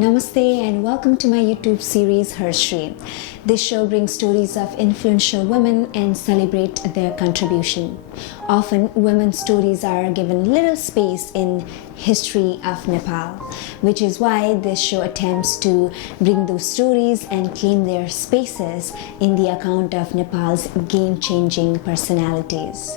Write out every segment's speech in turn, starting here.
Namaste and welcome to my YouTube series HERSTORY. This show brings stories of influential women and celebrate their contribution. Often, women's stories are given little space in history of Nepal, which is why this show attempts to bring those stories and claim their spaces in the account of Nepal's game-changing personalities.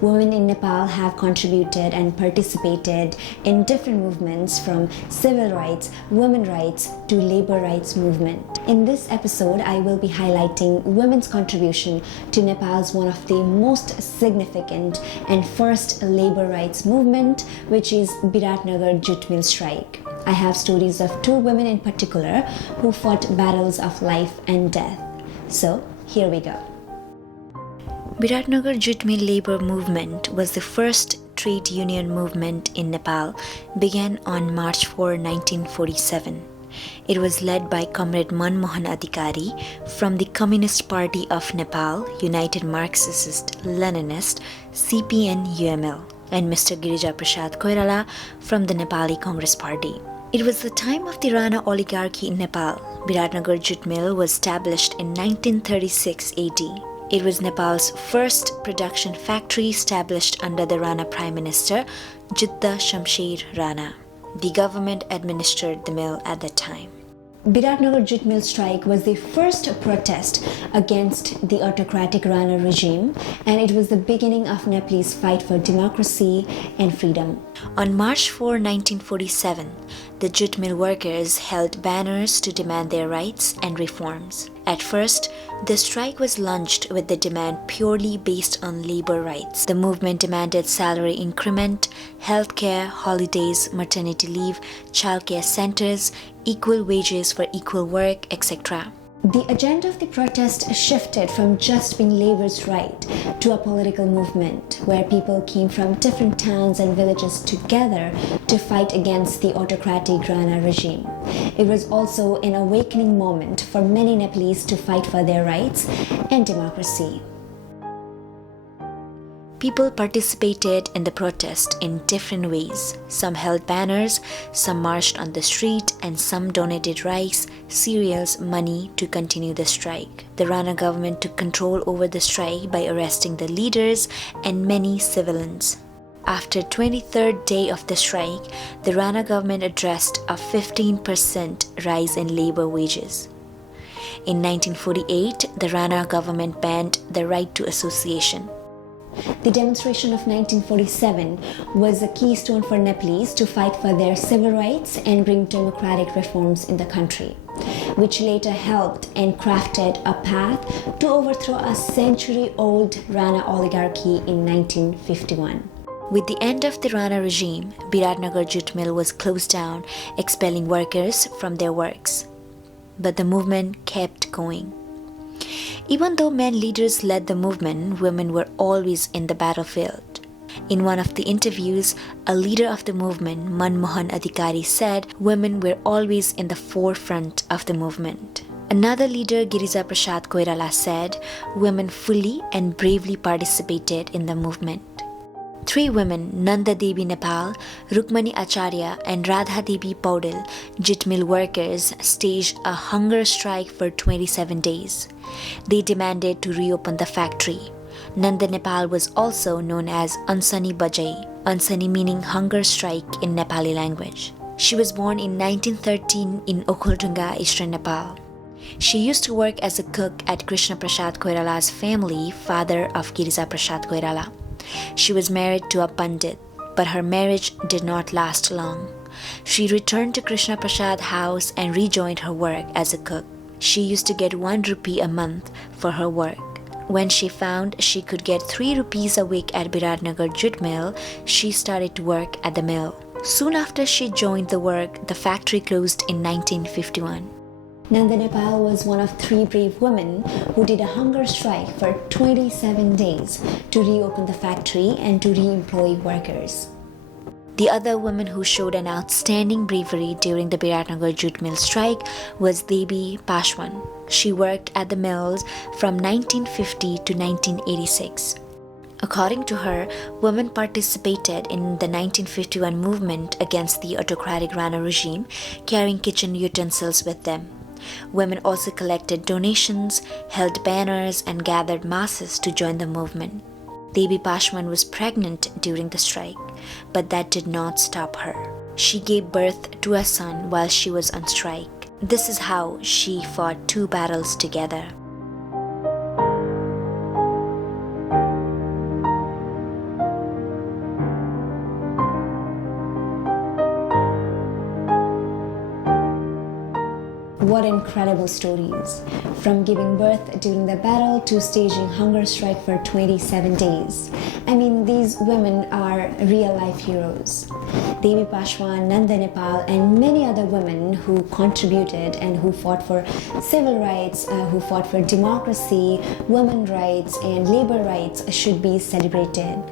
Women in Nepal have contributed and participated in different movements from civil rights, women's rights to labor rights movement. In this episode, I will be highlighting women's contribution to Nepal's one of the most significant and first labor rights movement, which is Biratnagar Jute Mill strike. I have stories of two women in particular who fought battles of life and death. So, here we go. Biratnagar Jute Mill labor movement was the first trade union movement in Nepal, began on March 4, 1947. It was led by Comrade Manmohan Adhikari from the Communist Party of Nepal, United Marxist-Leninist, CPN-UML, and Mr. Girija Prasad Koirala from the Nepali Congress Party. It was the time of the Rana oligarchy in Nepal. Biratnagar Jute Mill was established in 1936 AD. It was Nepal's first production factory established under the Rana Prime Minister, Juddha Shamsher Rana. The government administered the mill at that time. Biratnagar Jute Mill strike was the first protest against the autocratic Rana regime, and it was the beginning of Nepalese fight for democracy and freedom. On March 4, 1947, the jute mill workers held banners to demand their rights and reforms. At first, the strike was launched with the demand purely based on labor rights. The movement demanded salary increment, healthcare, holidays, maternity leave, childcare centers, equal wages for equal work, etc. The agenda of the protest shifted from just being labor's right to a political movement where people came from different towns and villages together to fight against the autocratic Rana regime. It was also an awakening moment for many Nepalese to fight for their rights and democracy. People participated in the protest in different ways. Some held banners, some marched on the street, and some donated rice, cereals, money to continue the strike. The Rana government took control over the strike by arresting the leaders and many civilians. After 23rd day of the strike, the Rana government addressed a 15% rise in labor wages. In 1948, the Rana government banned the right to association. The demonstration of 1947 was a keystone for Nepalese to fight for their civil rights and bring democratic reforms in the country, which later helped and crafted a path to overthrow a century-old Rana oligarchy in 1951. With the end of the Rana regime, Biratnagar Jute Mill was closed down, expelling workers from their works. But the movement kept going. Even though men leaders led the movement, women were always in the battlefield. In one of the interviews, a leader of the movement, Manmohan Adhikari, said women were always in the forefront of the movement. Another leader, Girija Prasad Koirala, said women fully and bravely participated in the movement. Three women, Nanda Devi Nepal, Rukmani Acharya, and Radha Devi Paudel, jute mill workers, staged a hunger strike for 27 days. They demanded to reopen the factory. Nanda Nepal was also known as Ansani Bajai, Ansani meaning hunger strike in Nepali language. She was born in 1913 in Okhaldunga, eastern Nepal. She used to work as a cook at Krishna Prasad Koirala's family, father of Girija Prasad Koirala. She was married to a Pandit, but her marriage did not last long. She returned to Krishna Prasad house and rejoined her work as a cook. She used to get 1 rupee a month for her work. When she found she could get 3 rupees a week at Biratnagar Jute Mill, she started to work at the mill. Soon after she joined the work, the factory closed in 1951. Nanda Nepal was one of 3 brave women who did a hunger strike for 27 days to reopen the factory and to re-employ workers. The other woman who showed an outstanding bravery during the Biratnagar Jute Mill strike was Devi Pashwan. She worked at the mills from 1950 to 1986. According to her, women participated in the 1951 movement against the autocratic Rana regime, carrying kitchen utensils with them. Women also collected donations, held banners, and gathered masses to join the movement. Devi Pashman was pregnant during the strike, but that did not stop her. She gave birth to a son while she was on strike. This is how she fought 2 battles together. What incredible stories. From giving birth during the battle to staging hunger strike for 27 days. I mean, these women are real-life heroes. Devi Pashman, Nanda Nepal, and many other women who contributed and who fought for civil rights, who fought for democracy, women's rights, and labor rights should be celebrated.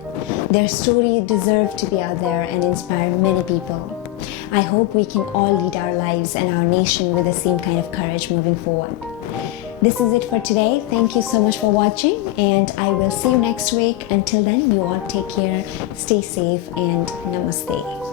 Their story deserves to be out there and inspire many people. I hope we can all lead our lives and our nation with the same kind of courage moving forward. This is it for today. Thank you so much for watching, and I will see you next week. Until then, you all take care, stay safe, and namaste.